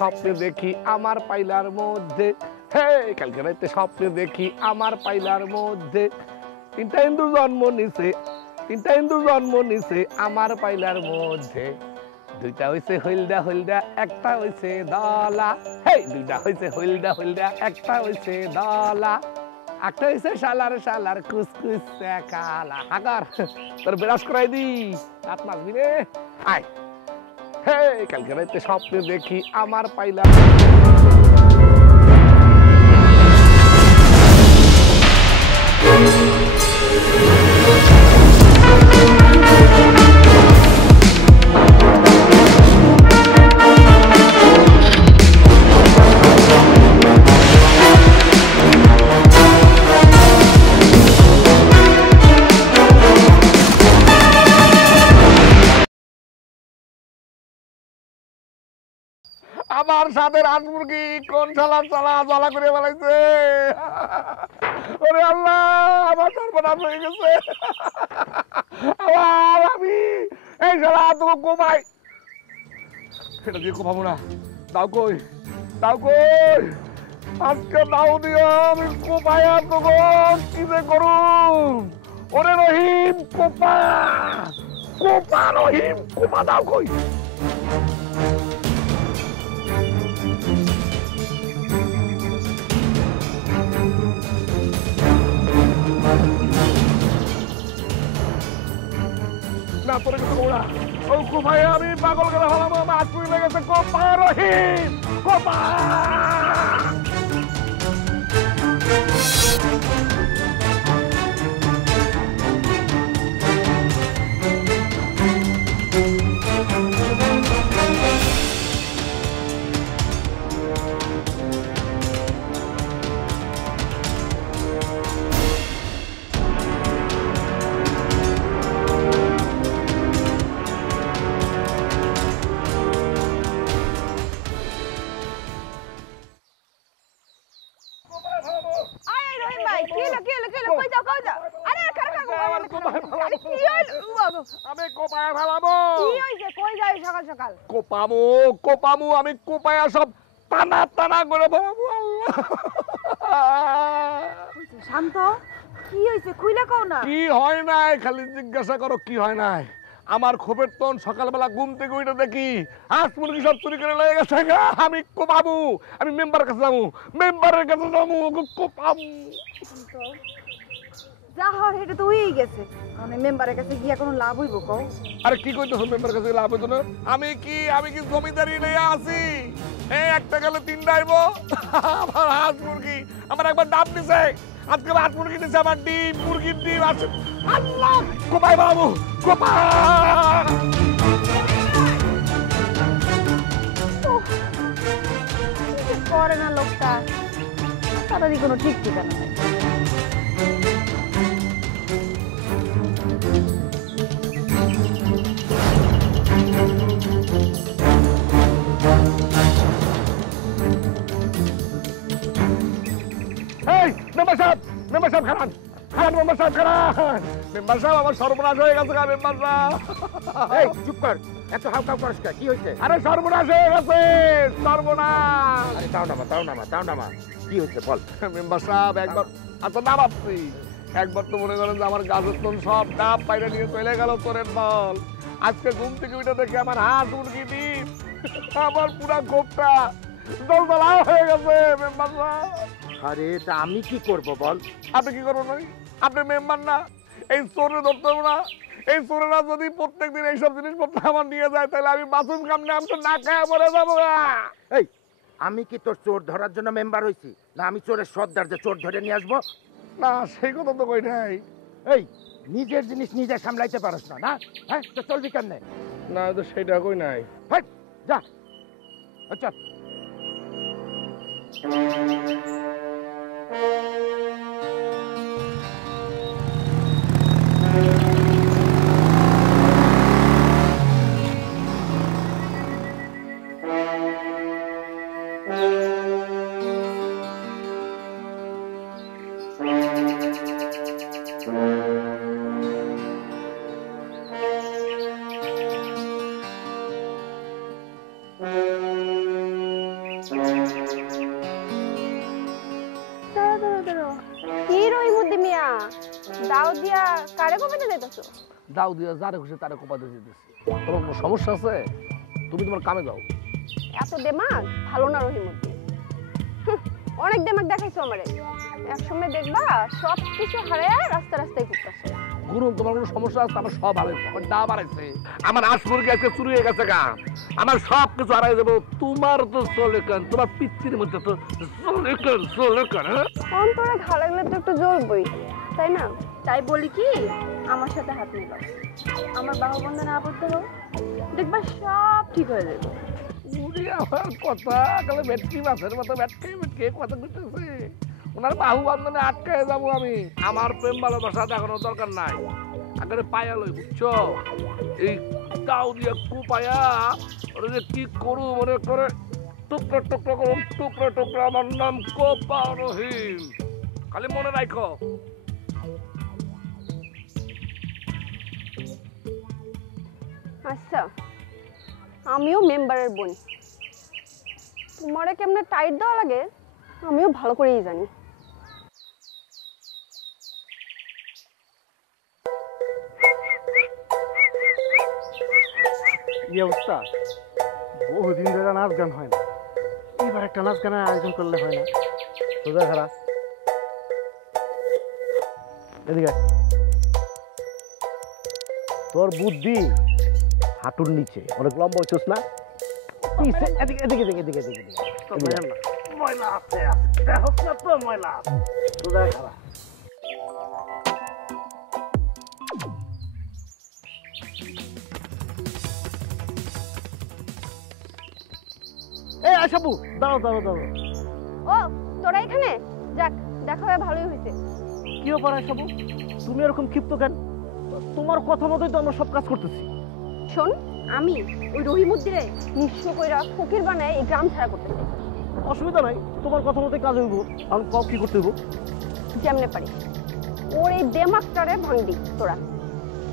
স্বপ্নে দেখি আমার পাইলার মধ্যে, হে কালকে রাতে স্বপ্নে দেখি আমার পাইলার মধ্যে তিনটা হিন্দু জন্ম নিছে আমার পাইলার মধ্যে। দুইটা হইছে হইলদা হইলদা, একটা হইছে দলা। হে দুইটা হইছে হইলদা হইলদা, একটা হইছে দলা। একটা হইছে শালার শালার কুসকুস কালা। হাকার তোর বিরাজ করাই দি, রাত মাসবি রে। আয় হে কালকে রাতে স্বপ্নে দেখি আমার পাইলা। আমার সাথে রাত মুরগি কোন শালার চালা জ্বালা করে বেলাইছে। ওরে আল্লাহ, আমার সর্বনাশ হয়ে গেছে। আবার আমি এই শালা তোকে কোপাই, এটা দিয়ে কোপাবো না। দাও কই, দাও কই, আজকে দাও দিও, আমি কোপাই আর তোকে কি যে করুন। ওরে রহিম কোপা, কোপা রহিম কোপা, দাও কই। না তোর কিছু ওরা ও কোপাই আমি পাগল করে হলাম। আমার হাত পুড়ে লেগেছে। কোপা রহিম কোপা। আমি কোপায়া ফেলাবো। কি হইছে? কই যাই সকাল সকাল? কোপামু কোপামু, আমি কোপায়া সব টানা টানা করে ফেলাবো। শান্ত, কি হইছে? খুইলা কও না। কি হয় নাই খালি জিজ্ঞাসা করো, কি হয় নাই। আমার খোপের তন সকালবেলা ঘুম থেকে উঠে দেখি হাঁস মুরগি সব চুরি করে লেগে গেছে। আমি কোপাবো, আমি মেম্বারের কাছে যাবো, মেম্বারের কাছে যাবো, কোপাবো। যা হর এটা তো হয়েই গেছে। মানে মেম্বারের কাছে গিয়া কোনো লাভ হইব কও? আরে কি কইতেছ মেম্বারের কাছে লাভ হইতো না? আমি কি জমিদারি লইয়া আছি? এই একটা গেলে তিনটা আইব। আমার হাঁস মুরগি আমার একবার ডাব দিছে, আজকে হাঁস মুরগি দিছে, আমার ডিম মুরগির ডিম আছে। আল্লাহ কোপাই বাবু কোপা। করে না লোকটা, তাড়াতাড়ি কোনো ঠিক ঠিকানা নাই। মেম্বার সাহেব, মেম্বার সাহেব খারান, খারান মেম্বার সাহেব খারান। মেম্বার সাহেব আমার সর্বনাশ হয়ে গেছে। মেম্বার সাহেব এই চুপ কর, এত হাউকাউ করিস না। কি হয়েছে? আরে সর্বনাশ হয়ে গেছে, সর্বনাশ। আরে তাও নামা, তাও নামা, তাও নামা। কি হয়েছে বল। মেম্বার সাহেব একবার আচ্ছা নামাচ্ছি। একবার তো মনে করেন যে আমার গাছের তন সব ডাব বাইরে নিয়ে চলে গেল চোরের দল। আজকে ঘুম থেকে উঠে দেখি আমার হাঁস মুরগি ডিম, আমার পুরা গোপটা দলদলা হয়ে গেছে। মেম্বার সাহেব আরে তা আমি কি করব বল। আপনি কি করবো নাই? আপনি মেম্বার না, এই চোরে ধরতে হবে না। এই চোরেরা যদি প্রত্যেকদিন এইসব জিনিসপত্র আমার নিয়ে যায় তাহলে আমি বাথরুম কামনে আমি তো না খায় মরে যাবো। এই আমি কি তোর চোর ধরার জন্য মেম্বার হইছি, না আমি চোরের সর্দার যে চোর ধরে নিয়ে আসবো? না সেই কথা তো কই নাই। এই নিজের জিনিস নিজে সামলাইতে পারস না, না? হ্যাঁ তো চলবি কেমনে? না তো সেটা কই নাই। হ্যাঁ যা, আচ্ছা দাও দিয়া কারে কবে যাইতেছো? দাও দিয়া যারে খুশি তারে কোপাতে যেতেছি। তোমার কোনো সমস্যা আছে? তুমি তোমার কামে যাও। এত দেমাগ ভালো না রহিমুদ্দিন। অনেক দেমাগ দেখাইছো আমারে। এক সময় দেখবা সব কিছু হারায়া রাস্তা রাস্তায় ঘুরতেছে। গুরু তোমার কোনো সমস্যা আছে? আমার সব হারাইছে, আমার দা বাড়াইছে, আমার আশমুরগি আজকে চুরি হয়ে গেছে গা, আমার সব কিছু হারাই যাবো। তোমার তো চলে কেন, তোমার পিচ্ছির মধ্যে তো চলে কেন? অন্তরে ঘা লাগলে তো একটু জ্বলবই, তাই না? তাই বলি কি আমার সাথে হাত মিলাও, আমার বাহু বন্ধনে আবদ্ধ হও, দেখবা সব ঠিক হয়ে যাবে। উনি আমার কথা কালে ভেটকি মাছের মতো ভেটকে কথা করতেছে। ওনার বাহু বন্ধনে আটকায় যাবো আমি। আমার প্রেম ভালোবাসা দেখানোর দরকার নাই, আগে পায়া লই, বুঝছো? এই দাও দিয়ে কুপায়া ওরা যে কি করু মনে করে টুকরো টুকরো করুন, টুকরো টুকরো। আমার নাম কোপা রহিম, খালি মনে রাখো। আচ্ছা, আমিও মেম্বারের বোন, তোমারে কেমনে টাইট দেওয়া লাগে আমিও ভালো করেই জানি। কি অবস্থা? বহুদিন ধরে নাচ গান হয় না, এবার একটা নাচ গানের আয়োজন করলে হয় না? সোজা খারা এদিকে, তোর বুদ্ধি হাঁটুর নিচে, অনেক লম্বা হচ্ছিস না? এদিকে এদিকে এদিকে এদিকে এদিকে ময়লা আছে, দেখছ না তো ময়লা আছে, সোজা খারা। এই আশাবু, দাঁড়াও দাঁড়াও দাঁড়াও। ও তোরা এখানে? যাক, দেখা হয়ে ভালোই হয়েছে। কি ব্যাপার আশাবু, তুমি এরকম ক্ষিপ্ত কেন? তোমার কথা মতোই তো আমরা সব কাজ করতেছি। শোন, আমি ওই রহিমুদ্দিনে নিঃস্ব কইরা ফকির বানায় এই গ্রাম ছাড়া করতে চাই। অসুবিধা নাই, তোমার কথা মতোই কাজ হইব। আর কও কি করতে হইব? যেমনে পারি ওর এই দেমাগটারে ভাঙবি তোরা।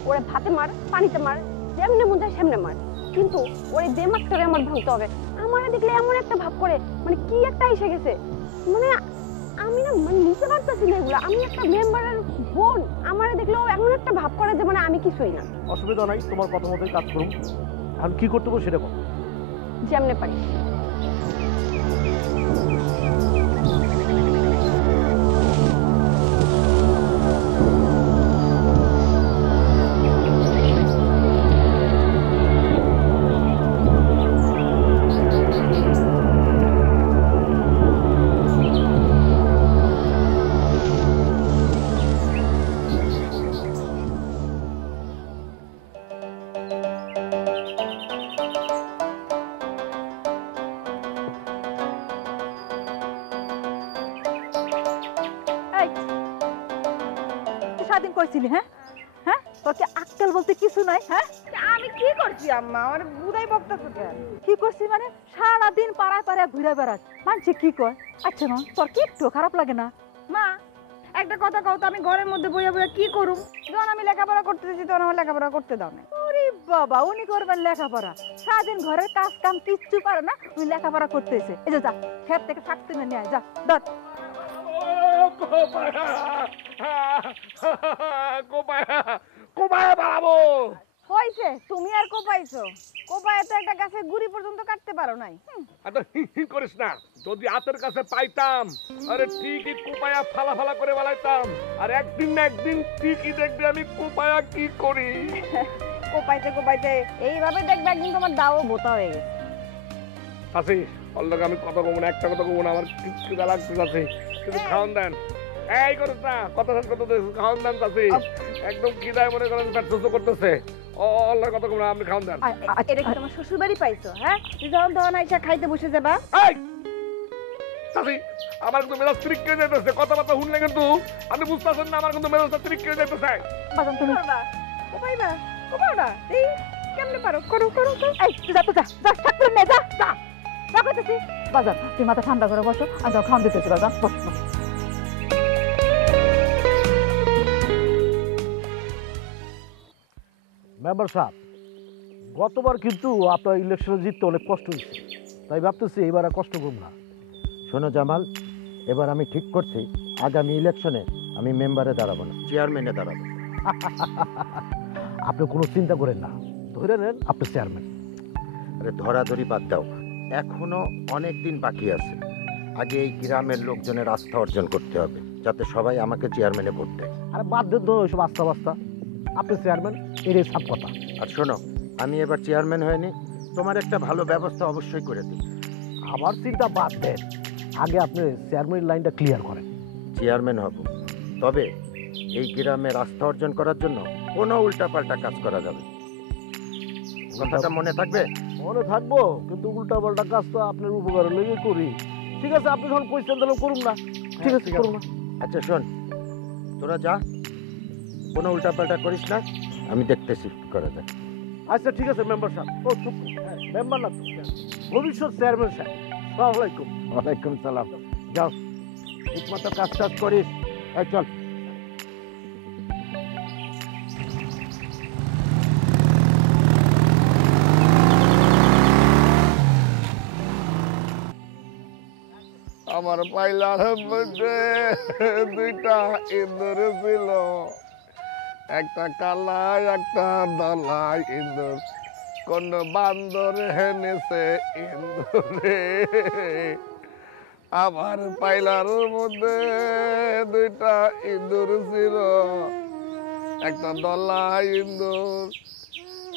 ওরে ভাতে মার, পানিতে মার, যেমনে মন যায় সেমনে মার, কিন্তু ওর এই দেমাগটারে আমার ভাঙতে হবে। আমারে দেখলে এমন একটা ভাব করে, মানে কি একটা এসে গেছে, মানে আমি না মানে নিতে পারতেছি না এগুলো। আমি একটা মেম্বারের বোন, আমারে দেখলেও এমন একটা ভাব করে যে মানে আমি কিছুই না। অসুবিধা নাই, তোমার কথা মতোই কাজ করুন। আর কি করতে হবে সেটা বল। যেমনে পারি। সারাদিন কইছিলি? হ্যাঁ হ্যাঁ, তোর কি আক্কেল বলতে কিছু নাই? হ্যাঁ, আমি কি করছি আম্মা? আমার বুড়াই বকতাছো কেন? কি করছি মানে? সারাদিন পাড়ায় পাড়ায় ঘুরে বেড়াস, মানছে কি কয়? আচ্ছা মা, তোর কি একটু খারাপ লাগে না? মা একটা কথা কও তো, আমি ঘরের মধ্যে বইয়া বইয়া কি করুম? যখন আমি লেখাপড়া করতে দিছি তখন আমার লেখাপড়া করতে দাও না। ওরে বাবা, উনি করবেন লেখাপড়া? সারাদিন ঘরের কাজ কাম কিচ্ছু পারে না, উনি লেখাপড়া করতেছে। এই যে যা, ক্ষেত থেকে শাক তুলে নিয়ে আয়, যা ধর। কোপায়া বাড়াবো। হইছে, তুমি আর কোপাইছো? কোপায় তো একটা গাছের গুড়ি পর্যন্ত কাটতে পারো নাই। এত হি করিস না, যদি হাতের কাছে পাইতাম আরে ঠিকই কোপায়া ফালা ফালা করে বালাইতাম। আর একদিন না একদিন ঠিকই দেখবি আমি কোপায়া কি করি। কোপাইতে কোপাইতে এইভাবে দেখবে একদিন তোমার দাও বোতা হয়ে গেছে। আসি অল্লকে আমি কথা কমু না, একটা কথা কমু না, আমার খিদা লাগতেছে, কিন্তু খাওয়ান দেন। এই করিস না, কথা শেষ করতে খাওয়ান দেন। চাষি একদম খিদায় মনে করেন পেট সুস্থ করতেছে। অল্লার কথা কমু না, আপনি খাওয়ান দেন। এটা কি তোমার শ্বশুর বাড়ি পাইছো? হ্যাঁ, যখন তখন আইসা খাইতে বসে যাবা। এই চাচি আমার কিন্তু মেজাজ ত্রিক করে যাইতেছে, কথাবার্তা শুনলে কিন্তু আপনি বুঝতেছেন না, আমার কিন্তু মেজাজটা ত্রিক করে যাইতেছে। বাজান তুমি পারবা কোপাইবা কোপাওনা এই কেমনে পারো করো করো করো। এই তুই যা তো যা যা ঠাকুর নে যা যা যা কইতেছি বাজান তুই মাথা ঠান্ডা করে বসো আমি তো খাওয়ান দিতেছি বাজান বস বস। মেম্বার সাহেব, গতবার কিন্তু আপনার ইলেকশনে জিততে অনেক কষ্ট হয়েছে, তাই ভাবতেছি এবার আর কষ্ট করব না। শোনো জামাল, এবার আমি ঠিক করছি আগামী ইলেকশনে আমি মেম্বারে দাঁড়াবো না, চেয়ারম্যানে দাঁড়াবো। আপনি কোনো চিন্তা করেন না, ধরে নেন আপনি চেয়ারম্যান। আরে ধরাধরি বাদ দাও, এখনো অনেক দিন বাকি আছে। আগে এই গ্রামের লোকজনের আস্থা অর্জন করতে হবে, যাতে সবাই আমাকে চেয়ারম্যানে ভোট দেয়। আরে বাদ দেন তো ওইসব আস্তা বাস্তা, আপনি চেয়ারম্যান, এটাই সব কথা। আর শোনো, আমি এবার চেয়ারম্যান হয়নি, তোমার একটা ভালো ব্যবস্থা অবশ্যই করে দিই। আমার চিন্তা বাদ দেন, আগে আপনি চেয়ারম্যান লাইনটা ক্লিয়ার করেন। চেয়ারম্যান হব, তবে এই গ্রামের আস্থা অর্জন করার জন্য কোনো উল্টাপাল্টা কাজ করা যাবে, কথাটা মনে থাকবে? মনে থাকবো, কিন্তু উল্টা পাল্টা কাজ তো আপনার উপকারের লেগে করি। ঠিক আছে, আপনি যখন কইছেন তাহলে করুন না। ঠিক আছে, করুন না। আচ্ছা শোন, তোরা যা, কোনো উল্টাপাল্টা করিস না, আমি দেখতেছি কি করা যায়। আচ্ছা ঠিক আছে মেম্বার সাহেব। ও চুপ, মেম্বার না তো, ভবিষ্যৎ চেয়ারম্যান সাহেব। আসসালামু আলাইকুম। ওয়ালাইকুম সালাম। যাও, ঠিকমতো কাজ টাজ করিস। এই চল। আমার পাইলার মধ্যে দুইটা ইঁদুর ছিল, একটা কালাই একটা দলাই ইঁদুর, কোন বান্দর হেনেছে ইঁদুরে। আমার পাইলার মধ্যে দুইটা ইঁদুর ছিল, একটা দলাই ইঁদুর,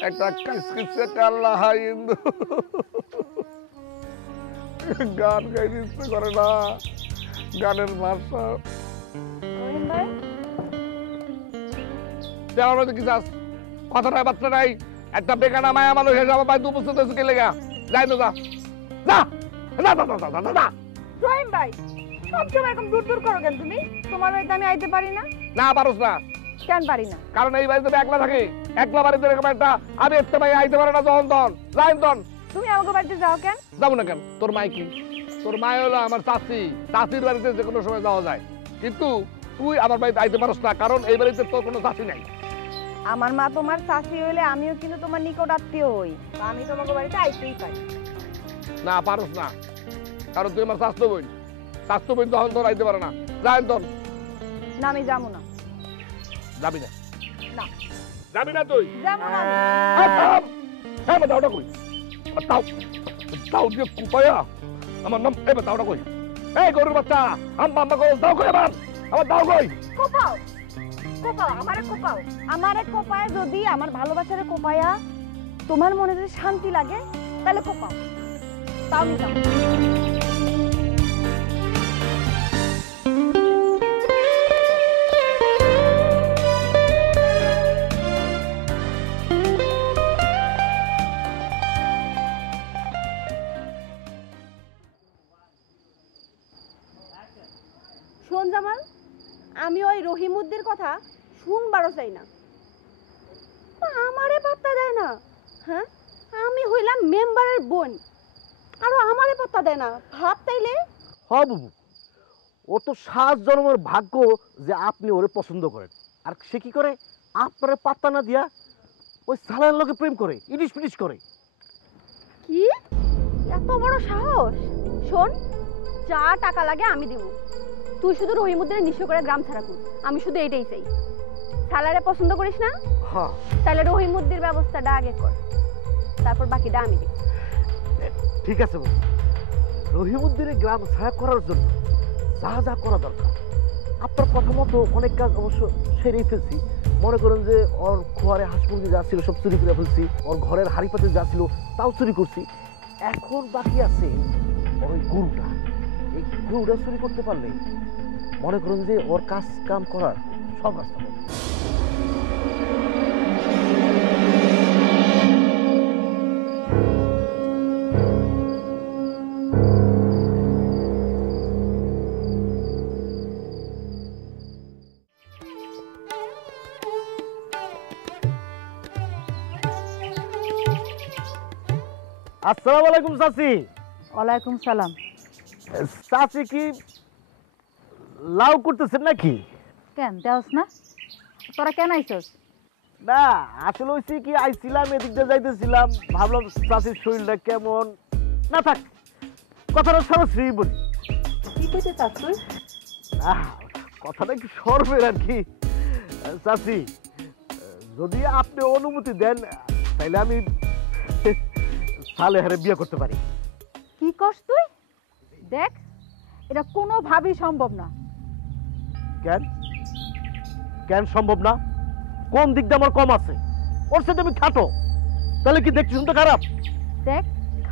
একটা কিচকিচে কালা ইঁদুর। গান গাইতে ইচ্ছে করে না, গানের ভাষা রহিম ভাই তেমন হয়তো কি চাস, কথা নাই বার্তা নাই, একটা বেকানা মায়া মানুষ এসে আমার বাড়িতে উপস্থিত হয়েছে কে লেগা, যাই না, যা যা যা যা যা যা যা। রহিম ভাই সবসময় এরকম দূর দূর করো কেন তুমি? তোমার বাড়িতে আমি আইতে পারি না? না পারোস না, কেন পারি না? কারণ এই বাড়িতে আমি একলা থাকি, একলা বাড়িতে এরকম একটা আমি এসতে ভাই আইতে পারে না, যখন তখন যাই তখন। তুমি আমাকে বাড়িতে যাও কেন? যাবো না কেন, তোর মাই কি? তোর মায় হলো আমার চাচি, চাচির বাড়িতে যে কোনো সময় যাওয়া যায়, কিন্তু তুই আমার বাড়িতে আইতে পারস না, কারণ এই বাড়িতে তোর কোনো চাচি নাই। আমার মা তোমার চাচি হইলে আমিও কিন্তু তোমার নিকট আত্মীয় হই, তা আমি তোমাকে বাড়িতে আইতেই পারি। না পারস না, কারণ তুই আমার স্বাস্থ্য বোন, স্বাস্থ্য বোন তখন তোর আইতে পারে না, যাই তোর। না আমি যাবো না। যাবি না? না যাবি না তুই? যাবো না আমি। হ্যাঁ দাওটা কই, দাও দাও দিয়ে কুপায়া আমার নাম, এবার দাওটা কই, এই গরুর বাচ্চা আম্মা আম্মা করে দাও কই, আমার দাও কই। কোপাও কোপাও, আমারে কোপাও, আমারে কোপায়, যদি আমার ভালোবাসারে কোপায়া তোমার মনে যদি শান্তি লাগে তাহলে কোপাও, তাও আমি যাবো। শোন জামাল, আমি ওই রহিমউদ্দির কথা শুনবারও চাই না, আমারে পাত্তা দেয় না। হ্যাঁ, আমি হইলাম মেম্বারের বোন, আর আমারে পাত্তা দেয় না, ভাব তাইলে। হ বাবু, ও তো 7 জন্মের ভাগ্য যে আপনি ওরে পছন্দ করেন, আর সে কি করে আপনার পাত্তা না দিয়া ওই সালার লোকে প্রেম করে, ইডিশ পিটিশ করে। কি এত বড় সাহস! শোন, যা টাকা লাগে আমি দিব, তুই শুধু রহিমউদ্দিনের নিঃস্ব করে গ্রাম ছাড়া কর, আমি শুধু এইটাই চাই। সালারে পছন্দ করিস না? হ্যাঁ তাহলে রহিমউদ্দির ব্যবস্থাটা আগে কর, তারপর বাকিটা আমি দিব। ঠিক আছে বাবু, রহিমউদ্দিনের গ্রাম ছায়া করার জন্য যা যা করা দরকার আপনার কথা মতো অনেক কাজ অবশ্য সেরেই ফেলছি। মনে করেন যে ওর ঘরে হাঁস মুরগি যা ছিল সব চুরি করে ফেলছি, ওর ঘরের হাড়ি পাতে যা ছিল তাও চুরি করছি। এখন বাকি আছে ওর ওই গরুটা, এই গরুটা চুরি করতে পারলে মনে করেন যে ওর কাজ কাম করার সব রাস্তা পাবে। আসসালামু আলাইকুম চাচি। ওয়ালাইকুম সালাম। চাচি কি লাউ করতেছেন নাকি? কেন দেওস না? তোরা কেন আইছস? না আসলে হয়েছে কি, আইছিলাম এদিক দিয়ে যাইতেছিলাম, ভাবলাম চাচির শরীরটা কেমন। না থাক, কথাটা সরাসরি বলি। কি কইতে চাস তুই? কথাটা কি সরবের আর কি। চাচি যদি আপনি অনুমতি দেন তাহলে আমি সালেহারে বিয়ে করতে পারি। কি কস তুই? দেখ, এটা কোনোভাবেই সম্ভব না। কেন কেন সম্ভব না? কোন দিক দিয়ে আমার কম আছে? ওর সাথে আমি খাটো, তাহলে কি দেখছি শুনতে খারাপ? দেখ,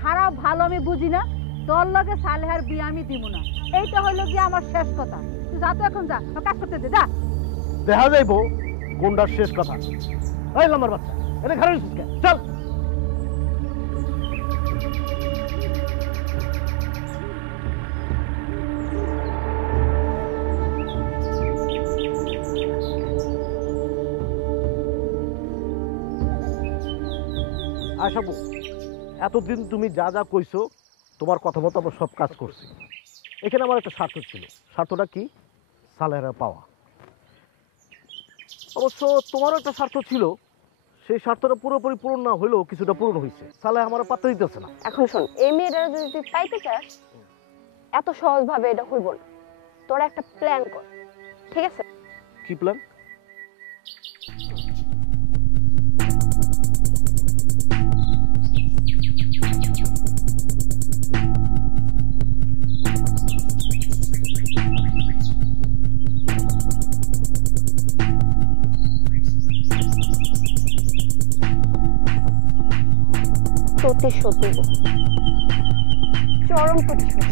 খারাপ ভালো আমি বুঝি না, তোর লগে সালেহার বিয়ে আমি দিব না। এইটা হইলো গিয়ে আমার শেষ কথা। তুই যা তো, এখন যা, কাজ করতে দে, যা। দেখা যাইব কোনটার শেষ কথা। এই লম্বার বাচ্চা, এটা খারাপ চল। আশাবু, এতদিন তুমি যা যা কইছো তোমার কথা মতো আমরা সব কাজ করছি। এখানে আমার একটা স্বার্থ ছিল। স্বার্থটা কি? সালেহারা পাওয়া। অবশ্য তোমারও একটা স্বার্থ ছিল, সেই স্বার্থটা পুরোপুরি পূরণ না হইলেও কিছুটা পূরণ হয়েছে। সালেহা আমার পাত্তা দিতেছে না। এখন শোন, এই মেয়েটারা যদি তুই পাইতে চাস, এত সহজ ভাবে এটা হইব না। তোরা একটা প্ল্যান কর, ঠিক আছে? কি প্ল্যান? প্রতিশোধ নেব, চরম প্রতিশোধ।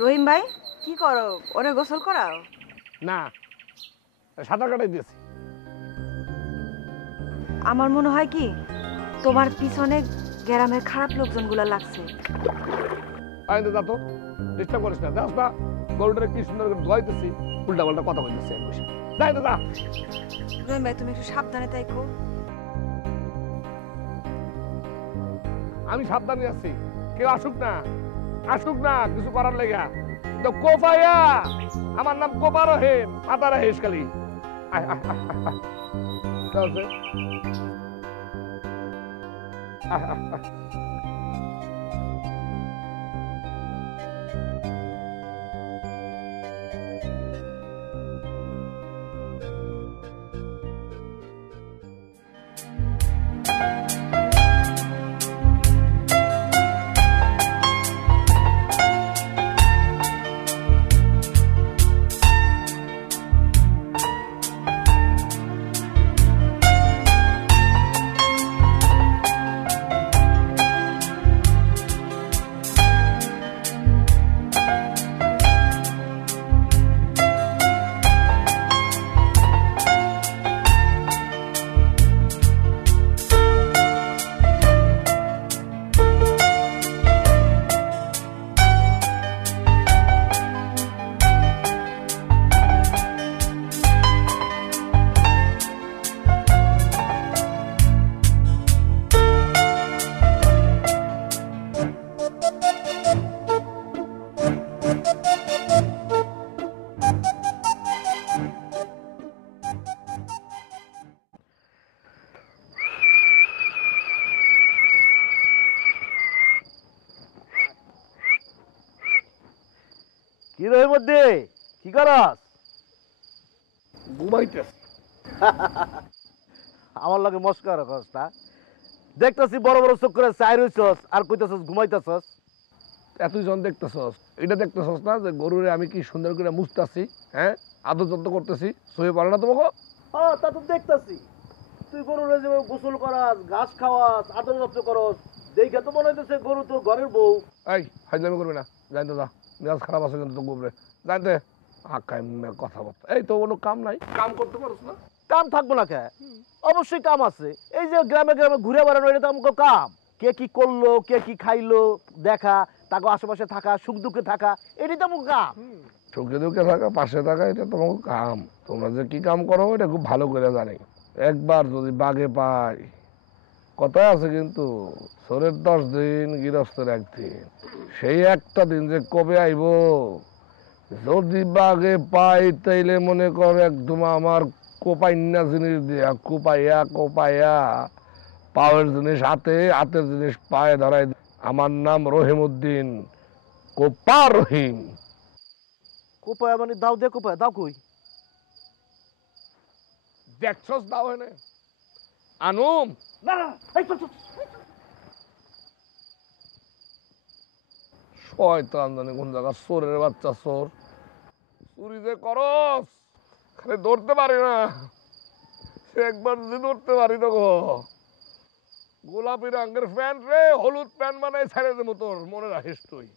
রহিম ভাই, কি করো? ওরে গোসল করাও? না, সাঁতার কাটাই দিয়েছি। আমার মনে হয় কি, তোমার পিছনে গ্রামের খারাপ লোকজনগুলো লাগছে। আইন্দে যা তো, ডিস্টার্ব করিস না। যাস না, গরুটারে কি সুন্দর করে ধোয়াইতেছি, উল্টা পাল্টা কথা বলতেছি। যাই তো যা। রহিম ভাই, তুমি একটু সাবধানে তাইকো। আমি সাবধানে আছি, কেউ আসুক না, আসুক না, কিছু করার লেগা। তো কোপাইয়া, আমার নাম কোপা রহিম, মাথা রাহিস খালি। আয় আয় আয় আয় আয়। কি হচ্ছে? আয় আয় আয়। কি রহিম মধ্যে কি করস? ঘুমাইতেছি। আমার লাগে মস্কার করস না? দেখতেছি বড় বড় চোখ করে চাই রইছস আর কইতাছস ঘুমাইতাছস। এতই জন দেখতেছস, এটা দেখতেছস না যে গরুরে আমি কি সুন্দর করে মুছতাছি, হ্যাঁ, আদর যত্ন করতেছি, সয়ে পারে না তোমাকে? হ্যাঁ, তা তো দেখতাছি। তুই গরুরে যে গোসল করাস, ঘাস খাওয়াস, আদর যত্ন করস, দেখে তো মনে হইতেছে গরু তোর ঘরের বউ। এই ফাইজলামি করবি না, জানতে যা, মেজাজ খারাপ আছে কিন্তু তোর গোবরে জানতে। আকাইম্যা কথাবার্তা, এই তো কোনো কাম নাই, কাম করতে পারছ না? কাম থাকবো না কে? অবশ্যই কাম আছে। এই যে গ্রামে গ্রামে ঘুরে বেড়ানো, এটা তো আমাকে কাম। কে কি করলো, কে কি খাইলো দেখা, তাকে আশেপাশে থাকা, সুখ দুঃখে থাকা, এটাই তো আমাকে কাম। সুখে দুঃখে থাকা, পাশে থাকা, এটা তোমাকে কাম। তোমরা যে কি কাম করো এটা খুব ভালো করে জানি। একবার যদি বাগে পাই, কথায় আছে কিন্তু, চোরের 10 দিন, গৃহস্থের 1 দিন। সেই একটা দিন যে কবে আইব, যদি বাগে পাই তাইলে মনে কর একদম আমার কোপাইন্না জিনিস দিয়া কোপাইয়া কোপাইয়া, পাওয়ের জিনিস হাতে, হাতের জিনিস পায়ে ধরাই। আমার নাম রহিমউদ্দিন, কোপা রহিম। কোপায় মানে দাও দে, কোপায় দাও কই? দেখছস দাও এনে আনুম। না না, এই চল চল। শয়তান জানে কোন জায়গা, চোরের বাচ্চা চোর। চুরি যে করস, খালি ধরতে পারি না। সে একবার যদি ধরতে পারি তো গো, গোলাপি রঙের প্যান্ট রে হলুদ প্যান্ট বানাই ছেড়ে দেবো তোর, মনে রাখিস তুই।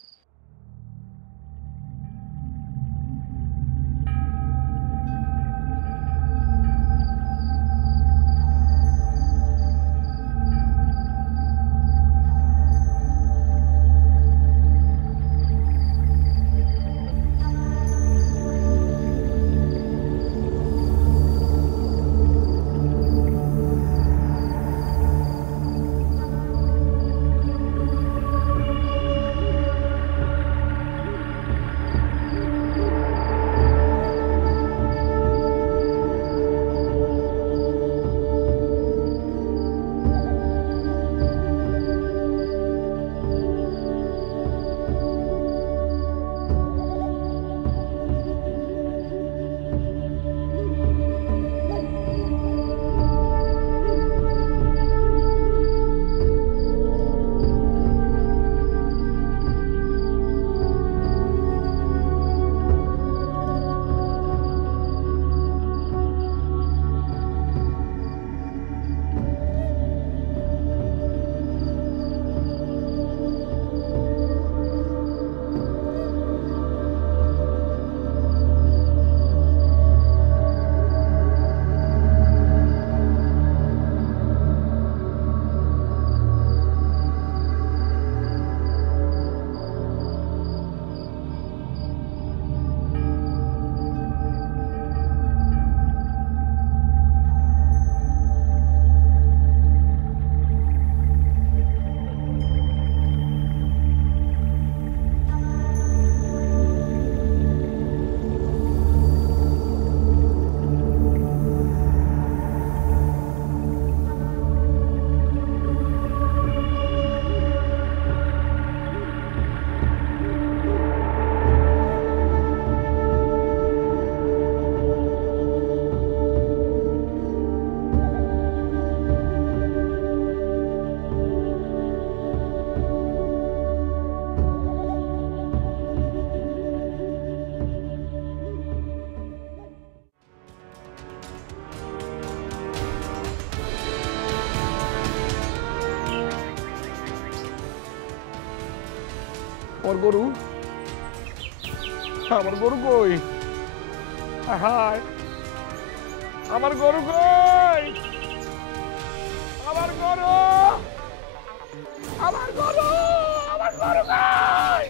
আমার গরু, আমার গরু কই? হায়, আমার গরু কই? আমার গরু, আমার গরু, আমার গরু কই?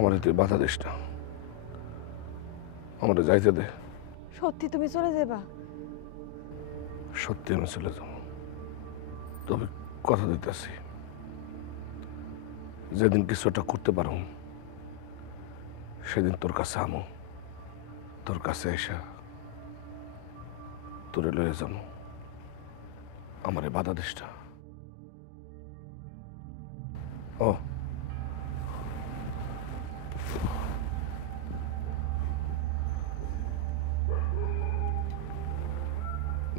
আমার তুই বাধা দিস না, আমার যাইতে দে। সত্যি তুমি চলে যাবা? সত্যি আমি চলে যাব, তবে কথা দিতেছি, যেদিন কিছু একটা করতে পারো সেদিন তোর কাছে আমো, তোর কাছে এসা তোরে লয়ে যাবো। আমারে বাধা দিস না। ও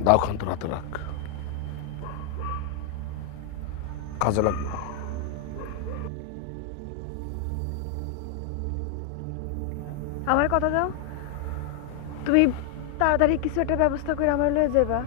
দাও খান, তোর হাতে রাখ, কাজে লাগবে। আমার কথা দাও, তুমি তাড়াতাড়ি কিছু একটা ব্যবস্থা করে আমার লয়ে যাবা।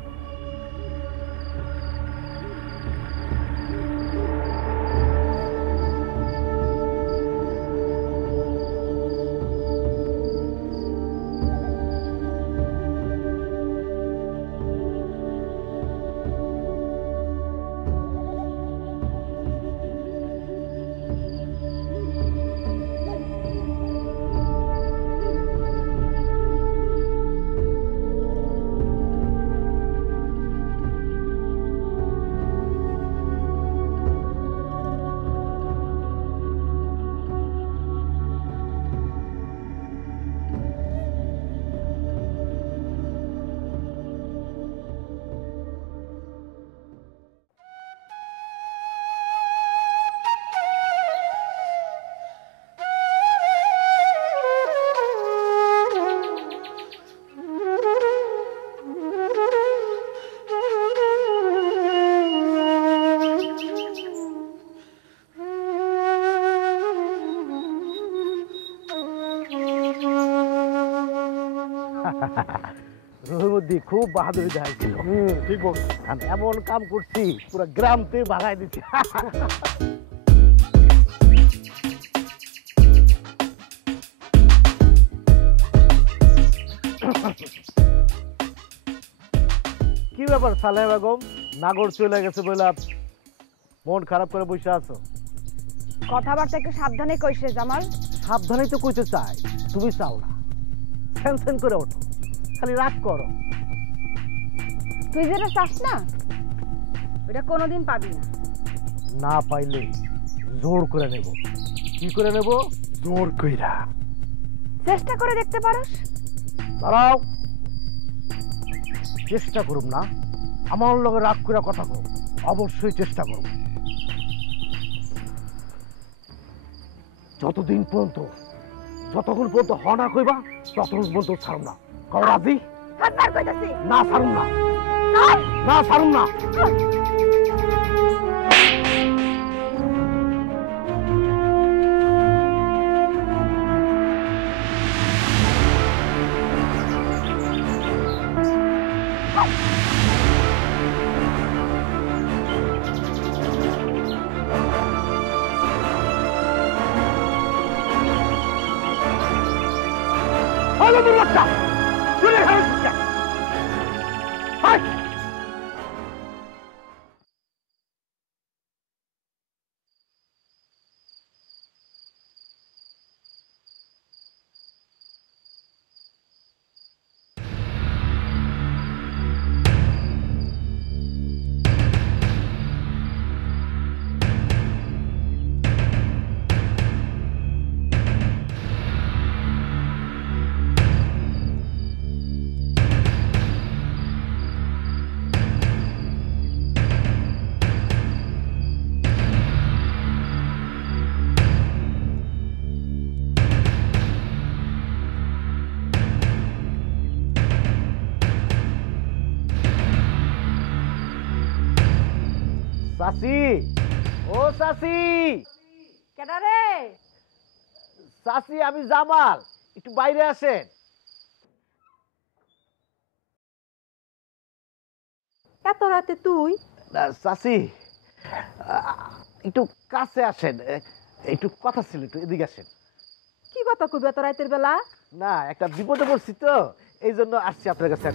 রহিমুদ্দি খুব বাহাদুরি দেখাইছিল। ঠিক বল, এমন কাম করছি পুরো গ্রামতে বাগাই দিচ্ছি। কি ব্যাপার সালেহা বেগম, নাগর চলে গেছে বলে মন খারাপ করে বসে আছো? কথাবার্তা একটু সাবধানে কইছে জামাল। সাবধানেই তো কইতে চাই, তুমি চাও না। সেন করে ওঠো, খালি রাগ করো। তুই যেটা চাস না ওটা কোনোদিন পাবি না। না পাইলে জোর করে নেব। কি করে নেব? জোর কইরা। চেষ্টা করে দেখতে পারোস। দাঁড়াও, চেষ্টা করুম না? আমার লগে রাগ করে কথা কও। অবশ্যই চেষ্টা করব। যতক্ষণ পর্যন্ত হ না কইবা ততক্ষণ পর্যন্ত ছাড়ুম না। কও রাজি? না ছাড়ুম না, না ছাড়ুম না। হলো তোর বাচ্চা, চলে গেল। চাচি, ও চাচি। কেডা রে? চাচি, আমি জামাল, একটু বাইরে আসেন। এত রাতে তুই? চাচি, একটু কাছে আসেন, একটু কথা ছিল, একটু এদিকে আসেন। কি কথা কইবি এত রাতের বেলা? না, একটা বিপদে পড়ছি তো, এই জন্য আসছি আপনার কাছে।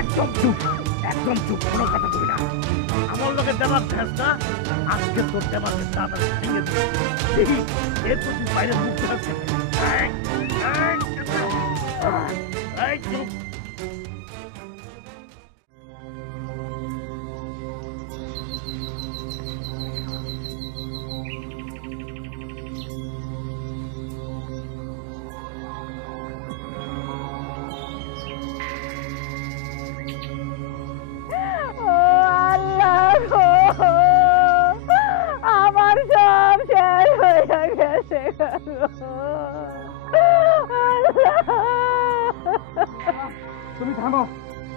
একদম চুপ, একদম চুপ, কোনো কথা কই না। আমার লোকের দেমাক দেখাস না, আজকে তোর দেমাকের দাঁত আমি ভেঙে দিই। দেখি এরপর তুই বাইরে মুখ দেখাস। চুপ। ও আল্লাহ গো, আমার সব শেষ হয়ে গেছে গো। তুমি থামো,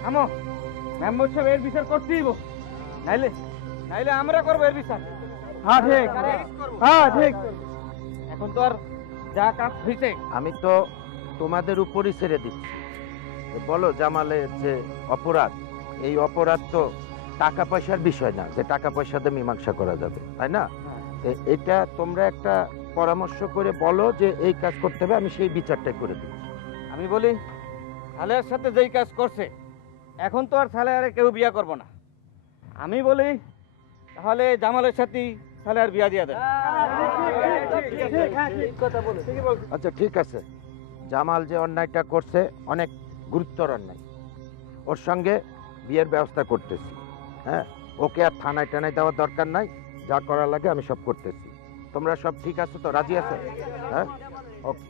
থামো। মেম্বার সাহেব এর বিচার করতেই হইব। নাইলে নাইলে আমরা করবো এর বিচার। হ্যাঁ ঠিক, হ্যাঁ ঠিক। এখন তো আর যা কাজ হয়েছে আমি তো তোমাদের উপরই ছেড়ে দিচ্ছি। তো বলো জামালের যে অপরাধ, এই অপরাধ তো টাকা পয়সার বিষয় না যে টাকা পয়সাতে মীমাংসা করা যাবে, তাই না? তো এটা তোমরা একটা পরামর্শ করে বলো যে এই কাজ করতে হবে, আমি সেই বিচারটাই করে দিচ্ছি। আমি বলি সালেহার সাথে যেই কাজ করছে এখন তো আর সালেহারে কেউ বিয়া করবো না। আমি বলি তাহলে জামালের সাথে সালেহার বিয়া দিয়ে দেন। আচ্ছা ঠিক আছে, জামাল যে অন্যায়টা করছে অনেক গুরুতর অন্যায়, ওর সঙ্গে বিয়ের ব্যবস্থা করতেছি। হ্যাঁ, ওকে আর থানায় টানায় দেওয়ার দরকার নাই, যা করা লাগে আমি সব করতেছি। তোমরা সব ঠিক আছো তো, রাজি আছো? হ্যাঁ, ওকে।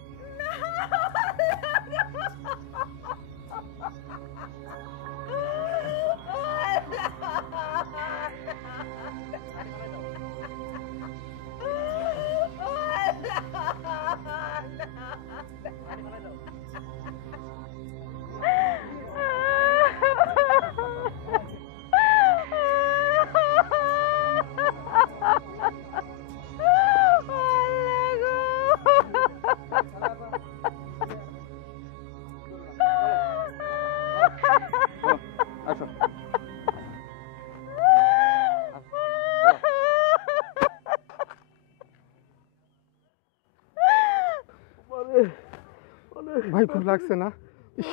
ভাই খুব লাগছে না? ইস,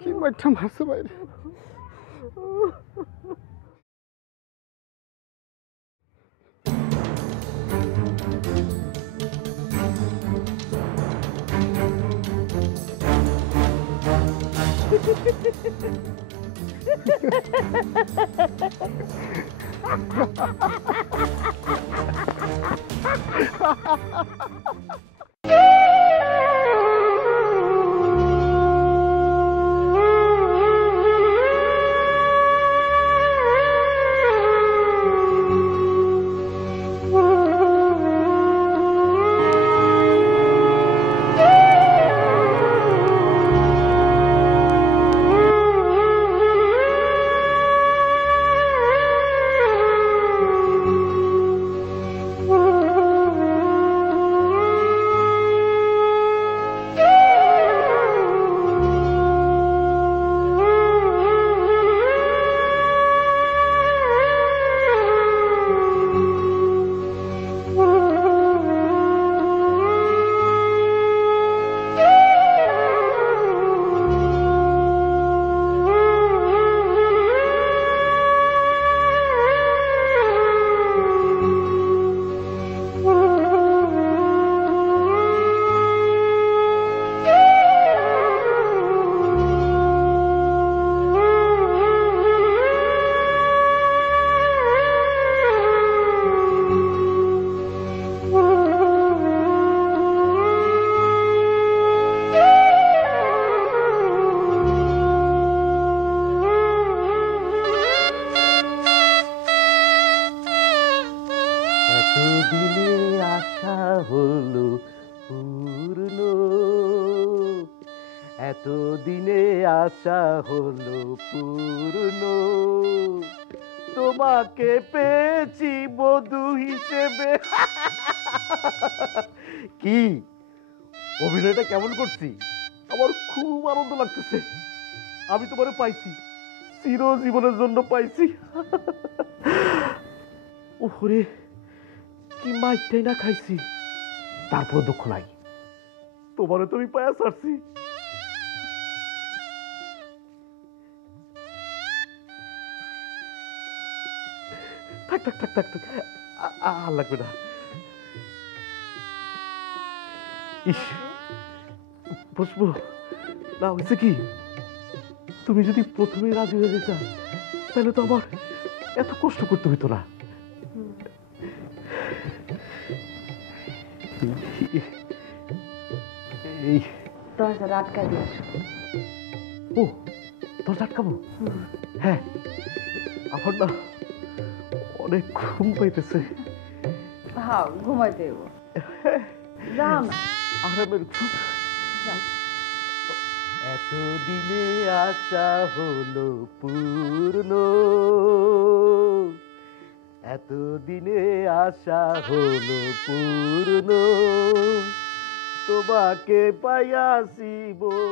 কি মারটা মারছে ভাই। এতদিনে আশা হলো পূর্ণ, তোমাকে পেয়েছি বধূ হিসেবে। কি অভিনয়টা কেমন করছি? আমার খুব আনন্দ লাগতেছে। আমি তোমারে পাইছি, চিরজীবনের জন্য পাইছি। ওরে কি মাইটাই না খাইছি, তারপর দুঃখ নাই। তোমারে তো আমি পায়া ছাড়ছি, থাক থাক থাক থাক থাক আর লাগবে না। ইস পুষ্পু, না হয়েছে কি, তুমি যদি প্রথমে রাজি হয়ে যেতা তাহলে তো আমার এত কষ্ট করতে হইতো না। এই দরজা আটকা দিয়ে আসো। ও দরজা আটকাবো? হ্যাঁ, আমার না অনেক ঘুম পাইতেছে। হ্যাঁ ঘুমাইতে দেবো, যাও না। আরামের ঘুম। এতদিনে আশা হলো পূর্ণ, এতদিনে আশা হলো পূর্ণ, তোমাকে পাইয়াছি বউ।